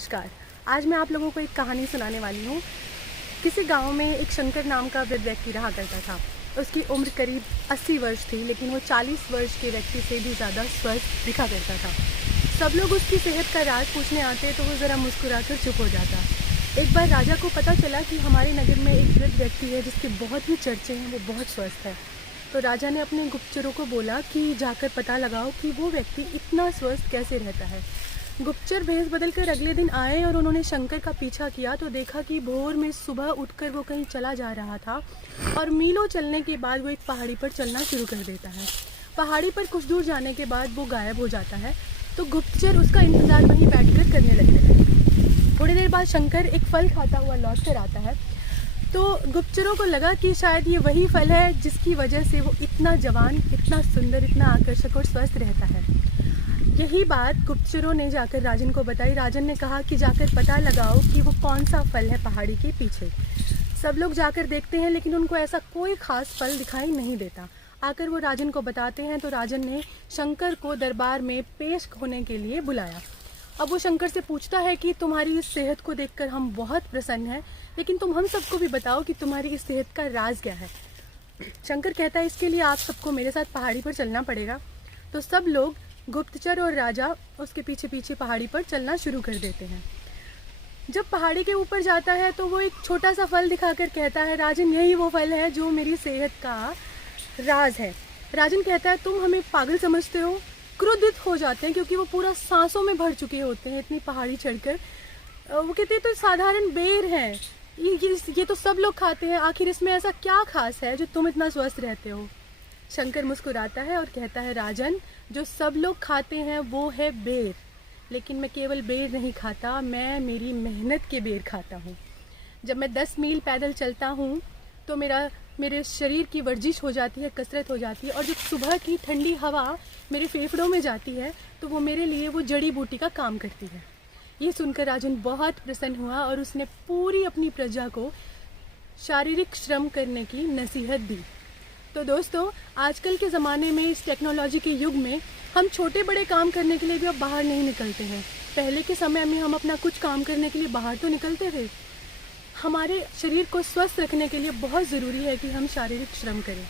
नमस्कार। आज मैं आप लोगों को एक कहानी सुनाने वाली हूँ। किसी गांव में एक शंकर नाम का वृद्ध व्यक्ति रहा करता था। उसकी उम्र करीब 80 वर्ष थी, लेकिन वो 40 वर्ष के व्यक्ति से भी ज़्यादा स्वस्थ दिखा करता था। सब लोग उसकी सेहत का राज पूछने आते तो वो ज़रा मुस्कुराकर चुप हो जाता। एक बार राजा को पता चला कि हमारे नगर में एक वृद्ध व्यक्ति है जिसके बहुत ही चर्चे हैं, वो बहुत स्वस्थ है। तो राजा ने अपने गुप्तचरों को बोला कि जाकर पता लगाओ कि वो व्यक्ति इतना स्वस्थ कैसे रहता है। गुप्तचर भेष बदलकर अगले दिन आए और उन्होंने शंकर का पीछा किया तो देखा कि भोर में सुबह उठकर वो कहीं चला जा रहा था और मीलों चलने के बाद वो एक पहाड़ी पर चलना शुरू कर देता है। पहाड़ी पर कुछ दूर जाने के बाद वो गायब हो जाता है। तो गुप्तचर उसका इंतजार वहीं बैठकर करने लगते हैं। थोड़ी देर बाद शंकर एक फल खाता हुआ लौट कर आता है। तो गुप्तचरों को लगा कि शायद ये वही फल है जिसकी वजह से वो इतना जवान, इतना सुंदर, इतना आकर्षक और स्वस्थ रहता है। यही बात गुप्तचरों ने जाकर राजन को बताई। राजन ने कहा कि जाकर पता लगाओ कि वो कौन सा फल है पहाड़ी के पीछे। सब लोग जाकर देखते हैं, लेकिन उनको ऐसा कोई खास फल दिखाई नहीं देता। आकर वो राजन को बताते हैं तो राजन ने शंकर को दरबार में पेश होने के लिए बुलाया। अब वो शंकर से पूछता है कि तुम्हारी इस सेहत को देखकर हम बहुत प्रसन्न हैं, लेकिन तुम हम सबको भी बताओ कि तुम्हारी इस सेहत का राज क्या है। शंकर कहता है इसके लिए आप सबको मेरे साथ पहाड़ी पर चलना पड़ेगा। तो सब लोग, गुप्तचर और राजा, उसके पीछे पीछे पहाड़ी पर चलना शुरू कर देते हैं। जब पहाड़ी के ऊपर जाता है तो वो एक छोटा सा फल दिखाकर कहता है, राजन यही वो फल है जो मेरी सेहत का राज है। राजन कहता है तुम हमें पागल समझते हो। क्रोधित हो जाते हैं क्योंकि वो पूरा सांसों में भर चुके होते हैं इतनी पहाड़ी चढ़कर। वो कहते हैं तो साधारण बेर है, ये तो सब लोग खाते हैं, आखिर इसमें ऐसा क्या खास है जो तुम इतना स्वस्थ रहते हो। शंकर मुस्कुराता है और कहता है, राजन जो सब लोग खाते हैं वो है बेर, लेकिन मैं केवल बेर नहीं खाता, मैं मेरी मेहनत के बेर खाता हूँ। जब मैं 10 मील पैदल चलता हूँ तो मेरे शरीर की वर्जिश हो जाती है, कसरत हो जाती है, और जब सुबह की ठंडी हवा मेरे फेफड़ों में जाती है तो वो मेरे लिए वो जड़ी बूटी का काम करती है। ये सुनकर राजन बहुत प्रसन्न हुआ और उसने पूरी अपनी प्रजा को शारीरिक श्रम करने की नसीहत दी। तो दोस्तों, आजकल के ज़माने में, इस टेक्नोलॉजी के युग में, हम छोटे बड़े काम करने के लिए भी अब बाहर नहीं निकलते हैं। पहले के समय में हम अपना कुछ काम करने के लिए बाहर तो निकलते थे। हमारे शरीर को स्वस्थ रखने के लिए बहुत ज़रूरी है कि हम शारीरिक श्रम करें।